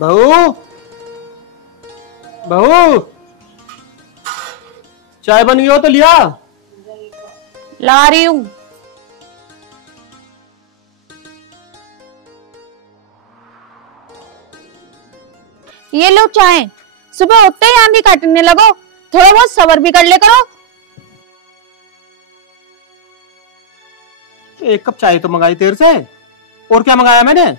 बहू, बहू, चाय बन गई हो तो लिया। ला रही हूँ। ये लो चाय। सुबह उठते ही आंधी काटने लगो, थोड़ा बहुत सब्र भी कर ले करो। एक कप चाय तो मंगाई तेरे से, और क्या मंगाया मैंने?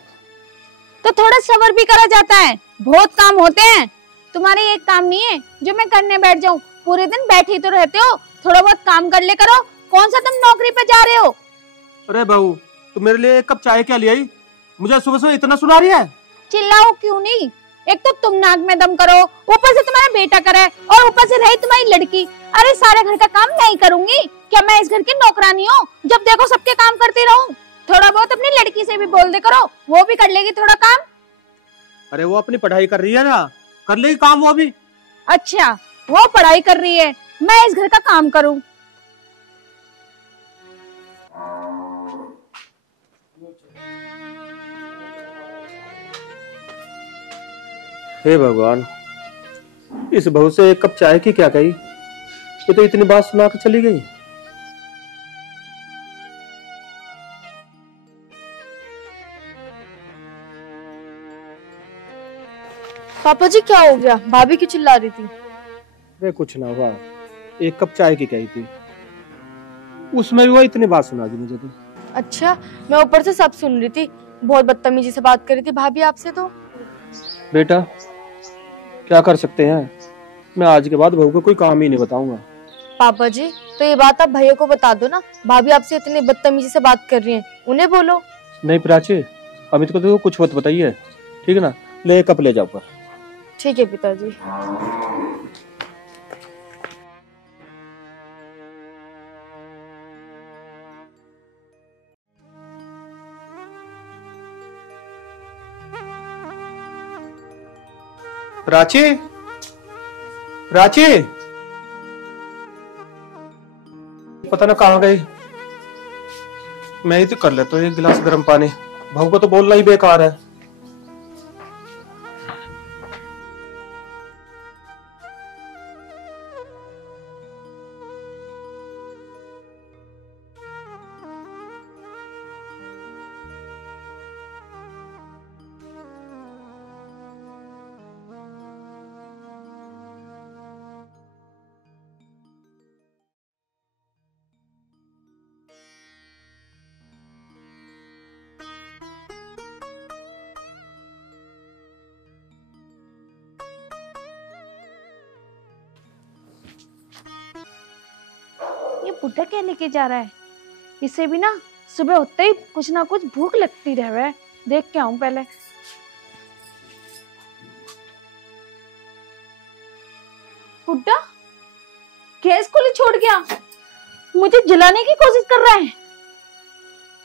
तो थोड़ा सब्र भी करा जाता है, बहुत काम होते हैं। तुम्हारे एक काम नहीं है जो मैं करने बैठ जाऊं। पूरे दिन बैठे ही तो रहते हो, थोड़ा बहुत काम कर ले करो। कौन सा तुम नौकरी पे जा रहे हो? अरे बहू, तू मेरे लिए एक कप चाय क्या ले आई? मुझे सुबह सुबह इतना सुना रही है। चिल्लाओ क्यों नहीं? एक तो तुम नाक में दम करो, ऊपर से तुम्हारा बेटा करे, और ऊपर से रही तुम्हारी लड़की। अरे सारे घर का काम मैं ही करूंगी क्या? मैं इस घर की नौकरानी हूँ जब देखो सबके काम करती रहूं? थोड़ा बहुत अपनी लड़की से भी बोल दे करो, वो भी कर लेगी थोड़ा काम। अरे वो अपनी पढ़ाई कर रही है ना, कर लेगी काम वो भी। अच्छा, वो पढ़ाई कर रही है, मैं इस घर का काम करूं। हे भगवान, इस बहू से एक कप चाय की क्या कही, ये तो इतनी बात सुना के चली गई। पापा जी क्या हो गया? भाभी क्यों चिल्ला रही थी? अरे कुछ ना हुआ, एक कप चाय की कही थी, उसमें भी वो इतनी बात सुना दी मुझे तो। अच्छा, मैं ऊपर से सब सुन रही थी। बहुत बदतमीजी से बात कर रही थी भाभी आपसे तो। बेटा क्या कर सकते हैं, मैं आज के बाद बहू को कोई काम ही नहीं बताऊंगा। पापा जी तो ये बात आप भैया को बता दो ना, भाभी आपसे इतनी बदतमीजी से बात कर रही हैं, उन्हें बोलो। नहीं प्राची, अमित को तो कुछ मत बताइए, ठीक है ना? ले एक कप ले जाओ पर। ठीक है पिताजी। प्राची, प्राची, पता ना कहाँ गई। मैं ही तो कर लेता हूँ एक गिलास गर्म पानी, बहू को तो बोलना ही बेकार है। ये बुड्ढा क्या लेके जा रहा है? इसे भी ना सुबह उठते ही कुछ ना कुछ भूख लगती रहे है। देख के आऊं पहले। बुड्ढा गैस खुली छोड़ गया, मुझे जलाने की कोशिश कर रहा है।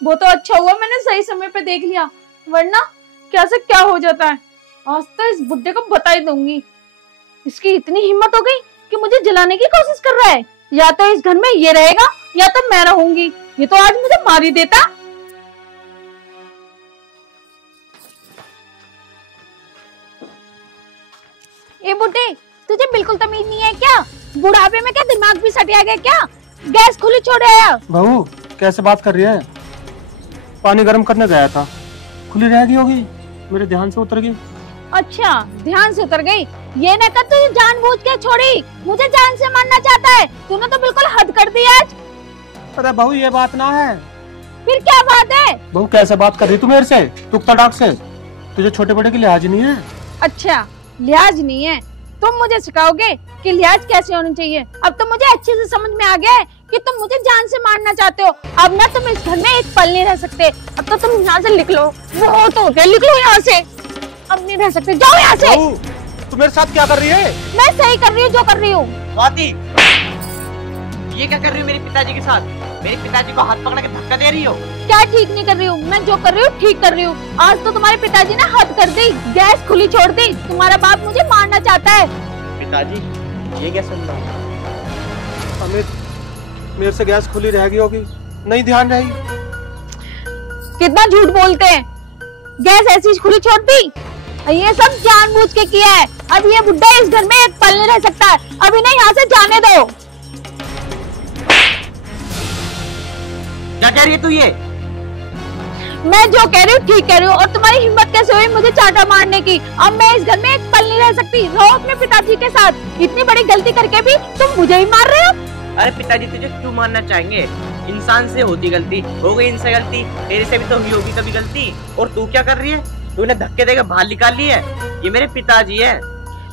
वो तो अच्छा हुआ मैंने सही समय पे देख लिया, वरना क्या से क्या हो जाता है। आज तो इस बुड्ढे को बता ही दूंगी। इसकी इतनी हिम्मत हो गई कि मुझे जलाने की कोशिश कर रहा है। या तो इस घर में ये रहेगा या तो मैं रहूंगी। ये तो आज मुझे मार ही देता। ए बुड्ढे, तुझे बिल्कुल तमीज नहीं है क्या? बुढ़ापे में क्या दिमाग भी सटिया गया क्या? गैस खुली छोड़ आया। बहू कैसे बात कर रही है? पानी गर्म करने गया था, खुली रह गई होगी, मेरे ध्यान से उतर गई। अच्छा, ध्यान से उतर गई। ये न कर, तुझे जानबूझ के छोड़ी, मुझे जान से मारना चाहता है। तूने तो बिल्कुल हद कर दी आज। अरे बहू ये बात ना है। फिर क्या बात है? बहू कैसे बात कर रही तू मेरे से, टुकता डाक से? तुझे छोटे बड़े की लिहाज नहीं है? अच्छा, लिहाज नहीं है? तुम मुझे सिखाओगे कि लिहाज कैसे होनी चाहिए? अब तो मुझे अच्छे से समझ में आ गया है कि तुम मुझे जान से मारना चाहते हो। अब ना तुम इस घर में एक पल नहीं रह सकते। अब तो तुम यहाँ से निकलो। वो तो निकलो यहाँ से, अब नहीं रह सकते, जाओ यहाँ से। तू मेरे साथ क्या कर रही है? मैं सही कर रही हूँ जो कर रही हूँ। स्वाति, ये क्या कर रही हो मेरे पिताजी के साथ? मेरे पिताजी को हाथ पकड़ के धक्का दे रही हो? क्या ठीक नहीं कर रही हूँ? मैं जो कर रही हूँ ठीक कर रही हूँ। आज तो तुम्हारे पिताजी ने हद कर दी, गैस खुली छोड़ दी। तुम्हारा बाप मुझे मारना चाहता है। पिताजी ये क्या सुन रहा हूँ? अमित, मेरे से गैस खुली रह गई होगी, नहीं ध्यान रही। कितना झूठ बोलते हैं, गैस ऐसी खुली छोड़ दी? ये सब जानबूझ के किया है। अब ये बुड्ढा इस घर में एक पल नहीं रह सकता है। अभी नहीं, यहाँ से जाने दो। क्या कह रही है तू ये? मैं जो कह रही हूँ ठीक कह रही हूँ। और तुम्हारी हिम्मत कैसे हुई मुझे चाटा मारने की? अब मैं इस घर में एक पल नहीं रह सकती। रहो अपने पिताजी के साथ। इतनी बड़ी गलती करके भी तुम मुझे ही मार रहे हो। अरे पिताजी तुझे क्यों मारना चाहेंगे? इंसान से होती गलती, हो गई इनसे गलती, तेरे से भी तो हुई होगी कभी गलती। और तू क्या कर रही है? तूने धक्के देकर बाहर निकाल ली है। ये मेरे पिताजी है।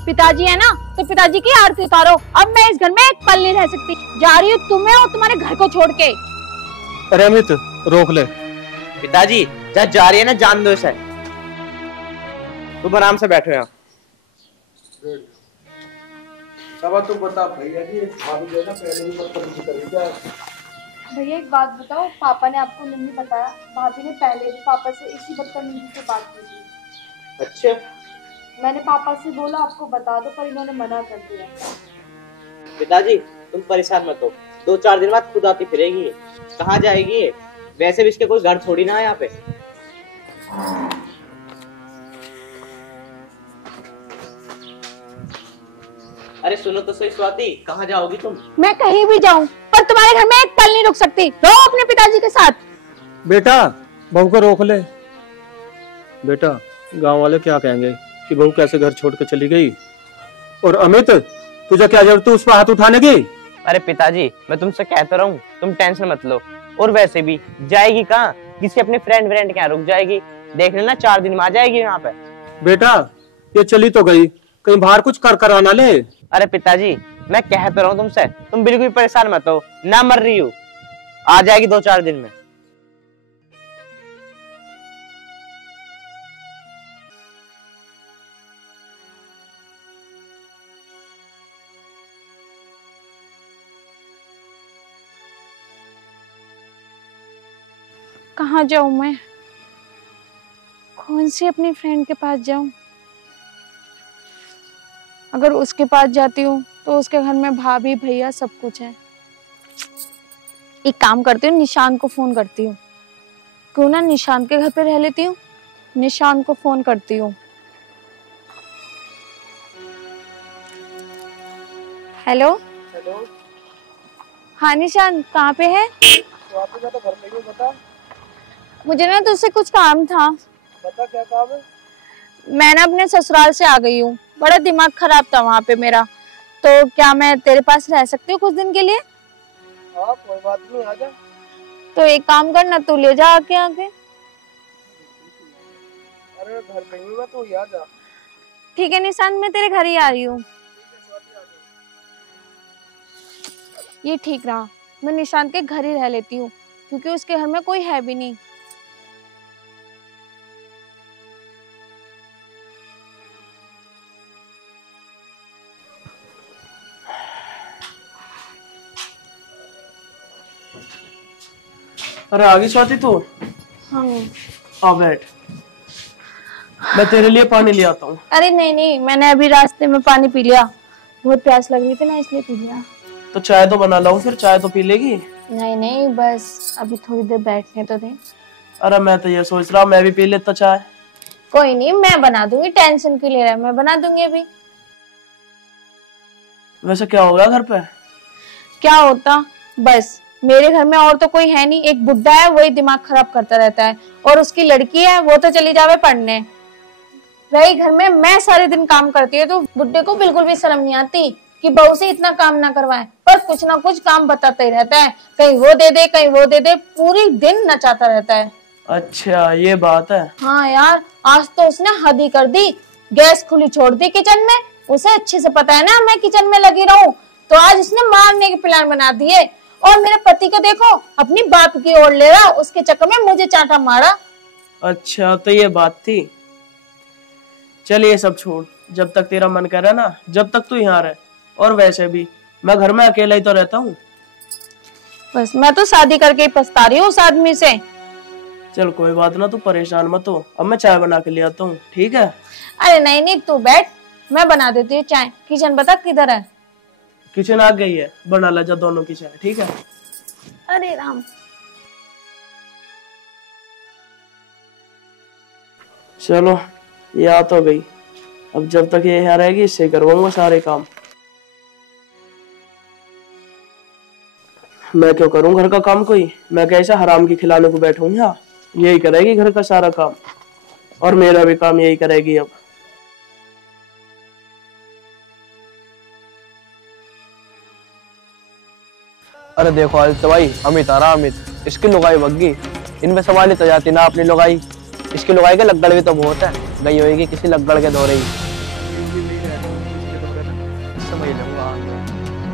पिताजी है ना, तो पिताजी की आरती उतारो। अब मैं इस घर में एक पल नहीं रह सकती। जा रही हूँ तुम्हें और तुम्हारे घर को छोड़ के। अरे अमित, रोक ले। पिताजी जहाँ जा रही है ना, जान दो इसे। तुम आराम से बैठो यहाँ। तुम बता भैया जी, भाभी जो है ना पहले ही बदतमीजी कर रही क्या? भैया एक बात बताओ, पापा ने आपको नहीं बताया? भाभी ने पहले भी पापा से इसी बदतमीजी से बात की थी। अच्छा, मैंने पापा से बोला आपको बता दो, पर इन्होंने मना कर दिया। पिताजी तुम परेशान मत हो, 2-4 दिन बाद खुद आती फिरेगी। कहाँ जाएगी ये? वैसे भी इसके कोई घर थोड़ी ना है यहाँ पे। अरे सुनो तो सही स्वाति, कहाँ जाओगी तुम? मैं कहीं भी जाऊं, पर तुम्हारे घर में एक पल नहीं रुक सकती। रहो अपने पिताजी के साथ। बेटा, बहू को रोक ले। बेटा, गांव वाले क्या कहेंगे कि बहू कैसे घर छोड़ के चली गई? और अमित, तुझे क्या जरूरत उस पर हाथ उठाने की? अरे पिताजी मैं तुमसे कहता रहूं, तुम टेंशन मत लो। और वैसे भी जाएगी कहाँ? किसी अपने फ्रेंड के यहाँ रुक जाएगी। देख लेना 4 दिन में आ जाएगी यहाँ पे। बेटा, ये चली तो गई, कहीं बाहर कुछ कर आना ले। अरे पिताजी मैं कहता रहूं तुमसे, तुम बिल्कुल परेशान मत हो। ना मर रही हो, आ जाएगी 2-4 दिन में। कहाँ जाऊं मैं? कौन सी अपनी फ्रेंड के पास जाऊं? अगर उसके पास जाती हूँ तो उसके घर में भाभी भैया सब कुछ है। एक काम करती हूँ, निशान को फोन करती हूँ। क्यों ना निशान के घर पे रह लेती हूँ। निशान को फोन करती हूँ। हेलो। हेलो। हाँ निशान, कहाँ पे है? तो आप तो घर पे ही हो, बता। मुझे ना तुझसे कुछ काम था। बता क्या काम है? मैं ना अपने ससुराल से आ गई हूँ। बड़ा दिमाग खराब था वहाँ पे मेरा। तो क्या मैं तेरे पास रह सकती हूँ कुछ दिन के लिए? हाँ कोई बात नहीं, आ जा। तो एक काम करना, तू ले जा आके आके। अरे घर पे ही मैं, तू आ जा। ठीक है निशान, मैं तेरे घर ही आ रही हूँ। ये ठीक रहा, मैं निशान के घर ही रह लेती हूँ, क्योंकि उसके घर में कोई है भी नहीं। अरे आगे स्वाति तू? हाँ। आ बैठ, मैं तेरे लिए पानी ले आता हूँ। अरे नहीं नहीं, मैंने अभी रास्ते में पानी पी लिया। बहुत प्यास लग रही थी ना, इसलिए पी लिया। तो चाय तो बना लाऊं फिर? चाय तो पी लेगी? नहीं नहीं, बस अभी थोड़ी देर बैठने तो दे। अरे मैं तो ये सोच रहा मैं भी पी लेता चाय। कोई नहीं, मैं बना दूंगी। टेंशन क्यों ले रहा है? मैं बना दूंगी अभी। वैसे क्या हो गया घर पे? क्या होता, बस मेरे घर में और तो कोई है नहीं। एक बुड्ढा है, वही दिमाग खराब करता रहता है। और उसकी लड़की है, वो तो चली जावे पढ़ने। रही घर में मैं सारे दिन काम करती है, तो बुड्ढे को बिल्कुल भी शर्म नहीं आती कि बहू से इतना काम ना करवाए। पर कुछ ना कुछ काम बताता ही रहता है। कहीं वो दे दे, कहीं वो दे दे, पूरी दिन नचाता रहता है। अच्छा ये बात है। हाँ यार, आज तो उसने हद ही कर दी। गैस खुली छोड़ दी किचन में। उसे अच्छे से पता है ना मैं किचन में लगी रहूं, तो आज उसने मारने के प्लान बना दिए। और मेरे पति को देखो, अपनी बाप की ओर ले रहा, उसके चक्कर में मुझे चांटा मारा। अच्छा तो ये बात थी। चल ये सब छोड़, जब तक तेरा मन करे ना, जब तक तू यहाँ रहे। और वैसे भी मैं घर में अकेला ही तो रहता हूँ। बस मैं तो शादी करके ही पछता रही हूँ उस आदमी से। चल कोई बात ना, तू परेशान मत हो। अब मैं चाय बना के ले आता हूँ, ठीक है? अरे नहीं नहीं, तू बैठ, मैं बना देती हूँ चाय। किचन बता किधर है? किचन आ गई है, बना ला जा दोनों की चाय, ठीक है? अरे राम। चलो ये आ तो गई, अब जब तक ये यहाँ रहेगी इससे करवाऊंगा सारे काम। मैं क्यों करूं घर का काम कोई, मैं कैसा हराम की खिलाने को बैठूं यहाँ, यही करेगी घर का सारा काम और मेरा भी काम यही करेगी अब। अरे देखो आदित्य भाई, अमित आ रहा, अमित, इसकी लुगाई बग्गी, इनमें संभाली तो जाती ना अपनी लुगाई, इसकी लुगाई के लग्गड़ भी तो बहुत है, गई होगी किसी लग्गड़ के दौरे ही।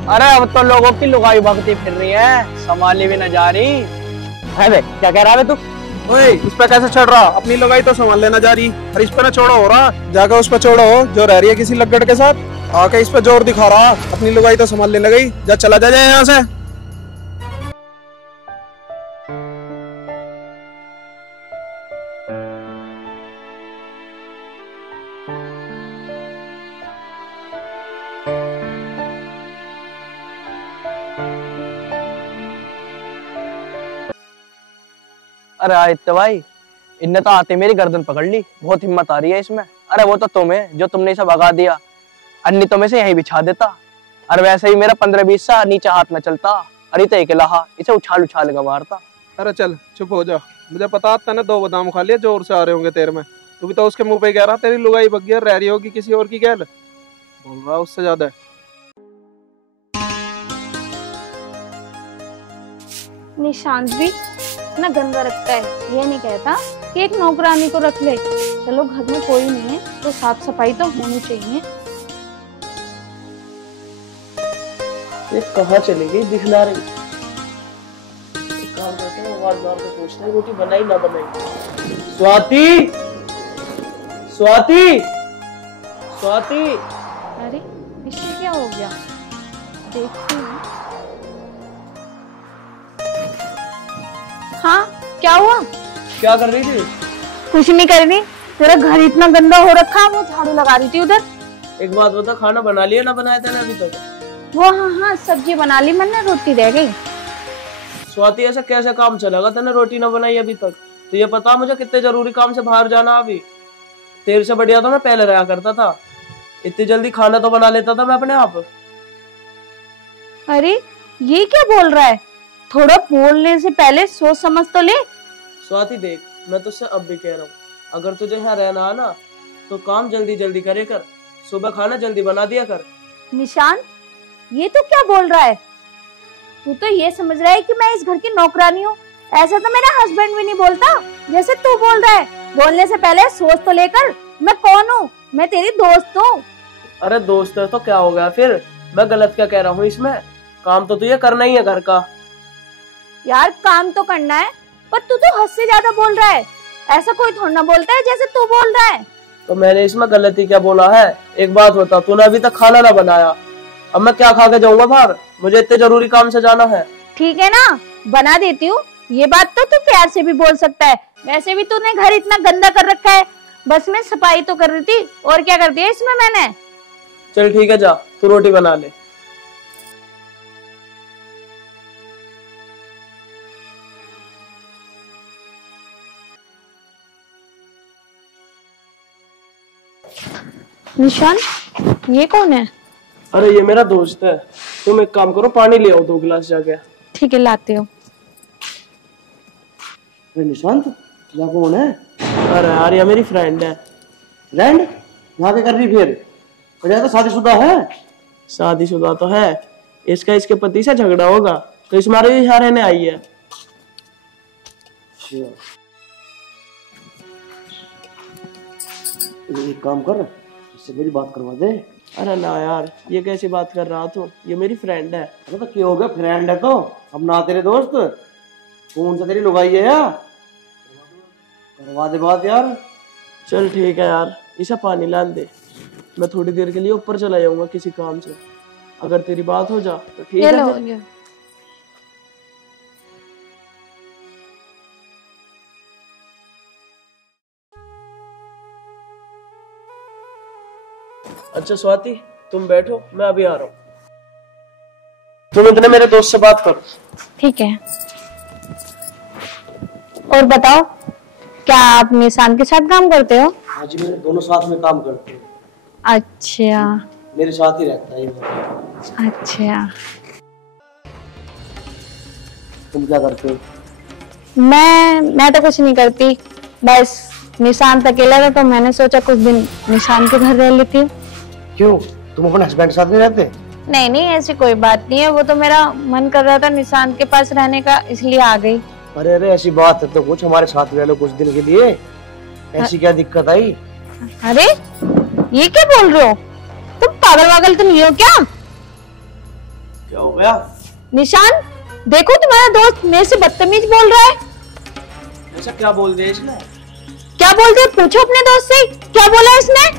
अरे अब तो लोगों की लुगाई भगती फिर रही है, संभाली भी न जा रही है। बे क्या कह रहा है तू? ओए उस पे कैसे चढ़ रहा, अपनी लुगाई तो संभाल लेना जा रही, और इस पे ना छोड़ो हो रहा, जाकर उस पे छोड़ो जो रह रही है किसी लग्गड़ के साथ, आके इस पे जोर दिखा रहा, अपनी लुगाई तो संभाल लेने गई, जा चला जा जाए यहाँ से। अरे आदित्य भाई, इनने तो आते मेरी गर्दन पकड़ ली, बहुत हिम्मत आ रही है इसमें। अरे वो तो तुम है जो तुमने इसे भगा दिया, अन्नी तो मैं से यहीं बिछा देता। अरे वैसे ही मेरा 15-20 सा नीचे हाथ न चलता, अरे तो एक लहा इसे उछाल उछाल के मारता। अरे चल चुप हो जा, मुझे पता था ना 2 बादाम खा लिए जोर से आ रहे होंगे तेरे में, तू भी तो उसके मुंह पे कह रहा तेरी लुगाई बग्गी रह रही होगी किसी और की गैल, बोल रहा उससे ज्यादा। निशांत भी ना गंदा रखता है, ये नहीं कहता कि एक नौकरानी को रख ले। चलो घर में कोई नहीं है तो साफ सफाई तो होनी चाहिए। ये कहाँ चली गई, दिखला रही। एक काम करते हैं, आवाज मार के पूछते हैं रोटी बनाई ना बनाई। स्वाति, स्वाति, स्वाति। अरे इसे क्या हो गया, देखती हूँ। हाँ क्या हुआ? क्या कर रही थी? कुछ नहीं कर रही, तेरा घर इतना गंदा हो रखा, वो झाड़ू लगा रही थी उधर। एक बात बता, खाना बना लिया ना बनाया था ना अभी तक? वो हाँ सब्जी बना ली मैंने, रोटी रह गई। स्वाति ऐसा कैसे काम चलेगा, तूने रोटी ना बनाई अभी तक? तो ये पता मुझे कितने जरूरी काम से बाहर जाना अभी। तेरे से बढ़िया तो मैं पहले रहा करता था, इतनी जल्दी खाना तो बना लेता था मैं अपने आप। अरे ये क्या बोल रहा है, थोड़ा बोलने से पहले सोच समझ तो ले। स्वाति देख, मैं तुझसे अब भी कह रहा हूँ, अगर तुझे यहाँ रहना है ना तो काम जल्दी जल्दी करे कर, सुबह खाना जल्दी बना दिया कर। निशान ये तो क्या बोल रहा है, तू तो ये समझ रहा है कि मैं इस घर की नौकरानी हूँ? ऐसा तो मेरा हस्बैंड भी नहीं बोलता जैसे तू बोल रहा है। बोलने से पहले सोच तो लेकर, मैं कौन हूँ, मैं तेरी दोस्त हूँ। अरे दोस्त है तो क्या हो गया फिर, मैं गलत क्या कह रहा हूँ इसमें? काम तो तुझे करना ही है घर का। यार काम तो करना है, पर तू तो हद से ज्यादा बोल रहा है, ऐसा कोई थोड़ा ना बोलता है जैसे तू बोल रहा है। तो मैंने इसमें गलती क्या बोला है? एक बात बता, तूने अभी तक खाना ना बनाया, अब मैं क्या खा के जाऊंगा बाहर? मुझे इतने जरूरी काम से जाना है। ठीक है ना, बना देती हूँ, ये बात तो तू प्यार से भी बोल सकता है। वैसे भी तूने घर इतना गंदा कर रखा है, बस मैं सफाई तो कर रही थी, और क्या कर दिया इसमें मैंने। चल ठीक है, जा तू रोटी बना ले। निशान ये कौन है? अरे ये मेरा दोस्त है, तुम एक काम करो, पानी ले आओ 2 गिलास जाके। ठीक है लाते हो। निशांत क्या कौन है? अरे यार ये मेरी फ्रेंड है। फ्रेंड? यहाँ क्या कर रही फिर? तो शादीशुदा है? शादीशुदा तो है, इसका इसके पति से झगड़ा होगा तो इस मारे यहाँ रहने आई है। एक काम कर, इससे मेरी बात करवा दे। अरे ना यार, ये कैसी बात कर रहा तू, ये मेरी फ्रेंड है। अरे तो क्या हो गया, फ्रेंड है तो अब ना तेरे दोस्त, कौन सा तेरी लुगाई है यार? करवा दे बात यार। चल ठीक है यार, इसे पानी लान दे, मैं थोड़ी देर के लिए ऊपर चला जाऊंगा किसी काम से, अगर तेरी बात हो जा तो ठीक है। अच्छा स्वाति तुम बैठो, मैं अभी आ रहा हूँ। तुम इतने मेरे दोस्त से बात करो। ठीक है। और बताओ, क्या आप निशान के साथ काम करते हो? हाँ जी, मेरे दोनों साथ में काम करते हैं। अच्छा मेरे साथ ही रहता है ये। अच्छा। तुम क्या करते हो? मैं तो कुछ नहीं करती, बस निशांत अकेला था तो मैंने सोचा कुछ दिन निशांत के घर रह लेती हूँ। क्यों, तुम अपने हस्बैंड के साथ नहीं रहते? नहीं नहीं, ऐसी कोई बात नहीं है, वो तो मेरा मन कर रहा था निशांत के पास रहने का, इसलिए आ गई। अरे अरे, ऐसी बात है तो कुछ हमारे साथ रह लो कुछ दिन के लिए, ऐसी क्या दिक्कत आई? अरे ये क्या बोल रहे हो, तुम पागल वागल तो नहीं हो क्या? क्या हो गया? निशांत देखो, तुम्हारा दोस्त मेरे से बदतमीज बोल रहा है। ऐसा क्या बोल दिया इसने? क्या बोल रहे, पूछो अपने दोस्त से क्या बोला इसने।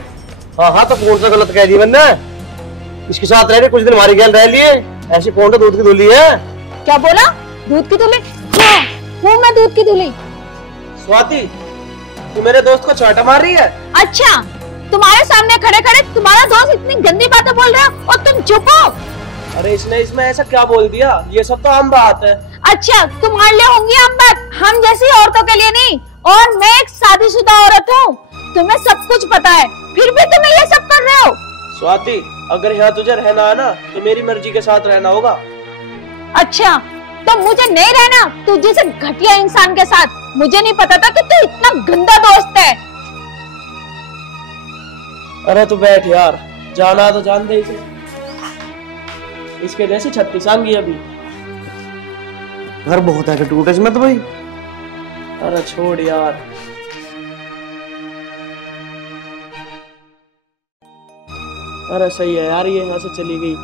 हाँ हाँ, तो कौन सा गलत कह दिया मैंने? इसके साथ रह रहे कुछ दिन हमारी गैल रह लिए, ऐसी कौन सा दूध की धुली है? क्या बोला, दूध की धुली? हाँ, हूँ मैं दूध की धुली। स्वाति, तू मेरे दोस्त को चाटा मार रही है? अच्छा, तुम्हारे सामने खड़े खड़े तुम्हारा दोस्त इतनी गंदी बातें बोल रहा है और तुम चुप हो? अरे इसने इसमें ऐसा क्या बोल दिया? ये सब तो आम बात है। अच्छा, तुम्हारे लिए होंगी आम बात, हम जैसी औरतों के लिए नहीं। और मैं एक शादीशुदा औरत हूँ, तुम्हें सब कुछ पता है, फिर भी तुम ये सब कर रहे हो। स्वाति, अगर यहाँ तुझे रहना है ना तो मेरी मर्जी के साथ रहना होगा। अच्छा, तो मुझे नहीं रहना तू जैसे घटिया इंसान के साथ। मुझे नहीं पता था कि तू इतना गंदा दोस्त है। अरे तू बैठ यार, जाना तो जान दे इसे, इसके जैसे 36 आंगी अभी। घर बहुत है कि टूटे इसमें तो भाई। अरे छोड़ यार। अरे सही है यार, ये यहाँ से चली गई,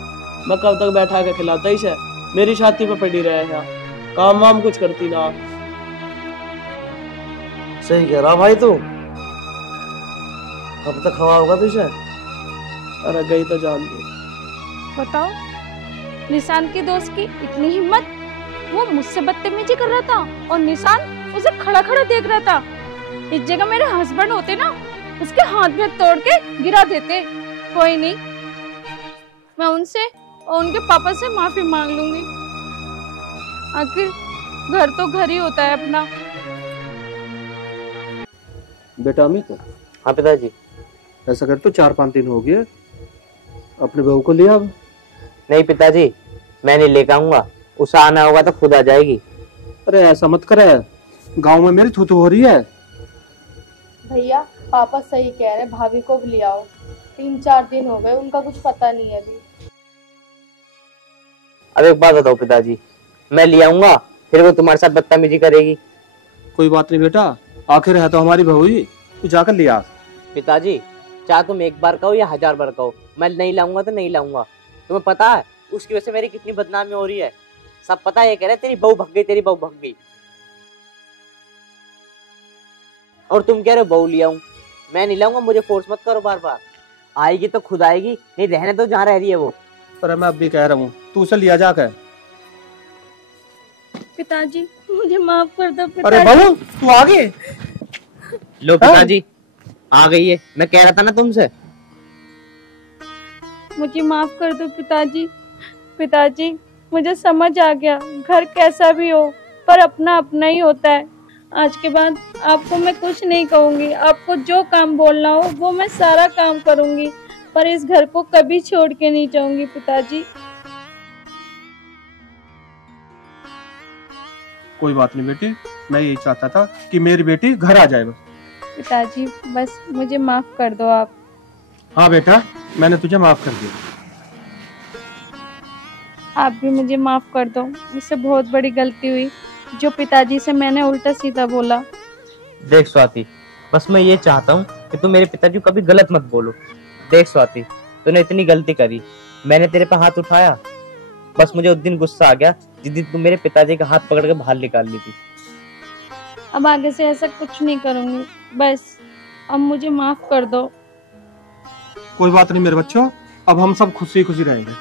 मैं कब तक बैठा के खिलाता इसे, मेरी छाती पे पड़ी रहे यहाँ, काम वाम कुछ करती ना। सही कह रहा भाई तू, कब तक हवा होगा तुझे? अरे गई तो जान दे। बताओ, निशांत के दोस्त की इतनी हिम्मत, वो मुझसे बदतमीजी कर रहा था और निशांत उसे खड़ा खड़ा देख रहा था। इस जगह मेरे हस्बैंड होते ना, उसके हाथ में तोड़ के गिरा देते। कोई नहीं, मैं उनसे और उनके पापा से माफी मांग लूंगी, आखिर घर तो घर ही होता है अपना। बेटा अमित। हाँ पिताजी। ऐसा कर, तो 4-5 दिन हो गए, अपने बहू को ले अब। नहीं पिताजी, मैं नहीं लेकर आऊंगा, उसे आना होगा तो खुद आ जाएगी। अरे ऐसा मत करे, गांव में मेरी थूथू हो रही है। भैया पापा सही कह रहे, भाभी को भी ले आओ, 3-4 दिन हो गए, उनका कुछ पता नहीं है अभी। अब एक बात बताओ पिताजी, मैं ले आऊंगा फिर वो तुम्हारे साथ बदतमीजी करेगी। कोई बात नहीं बेटा, आखिर है तो हमारी बहू ही, तू जाकर ले आ। पिताजी, चाहे तुम एक बार कहो या 1000 बार कहो, मैं नहीं लाऊंगा तो नहीं लाऊंगा। तुम्हें पता है उसकी वजह से मेरी कितनी बदनामी हो रही है, सब पता है, ये कह रहे तेरी बहू भग गई, तेरी बहू भग गई, और तुम कह रहे हो बहू ले आऊं। मैं नहीं लाऊंगा, मुझे फोर्स मत करो बार बार, आएगी तो खुद आएगी, नहीं रहने तो जहाँ रह रही है वो। अरे मैं अब भी कह रहा हूँ, तू उसे लिया जाकर। पिताजी मुझे माफ कर दो। अरे बहू तू आ गई? लो पिताजी, आ गई है, मैं कह रहा था ना तुमसे। मुझे माफ कर दो पिताजी। पिताजी मुझे समझ आ गया, घर कैसा भी हो पर अपना अपना ही होता है। आज के बाद आपको मैं कुछ नहीं कहूंगी, आपको जो काम बोलना हो वो मैं सारा काम करूंगी, पर इस घर को कभी छोड़ के नहीं जाऊंगी पिताजी। कोई बात नहीं बेटी, मैं यही चाहता था कि मेरी बेटी घर आ जाए बस। पिताजी बस मुझे माफ कर दो आप। हाँ बेटा, मैंने तुझे माफ कर दिया। आप भी मुझे माफ कर दो, मुझसे बहुत बड़ी गलती हुई, जो पिताजी से मैंने उल्टा सीधा बोला। देख स्वाति, बस मैं ये चाहता हूँ कि तू मेरे पिताजी को कभी गलत मत बोलो। देख स्वाति, तूने इतनी गलती करी, मैंने तेरे पे हाथ उठाया, बस मुझे उस दिन गुस्सा आ गया जिस दिन तू मेरे पिताजी का हाथ पकड़ के बाहर निकाल ली थी। अब आगे से ऐसा कुछ नहीं करूंगी, बस अब मुझे माफ कर दो। कोई बात नहीं मेरे बच्चों, अब हम सब खुशी खुशी रहेंगे।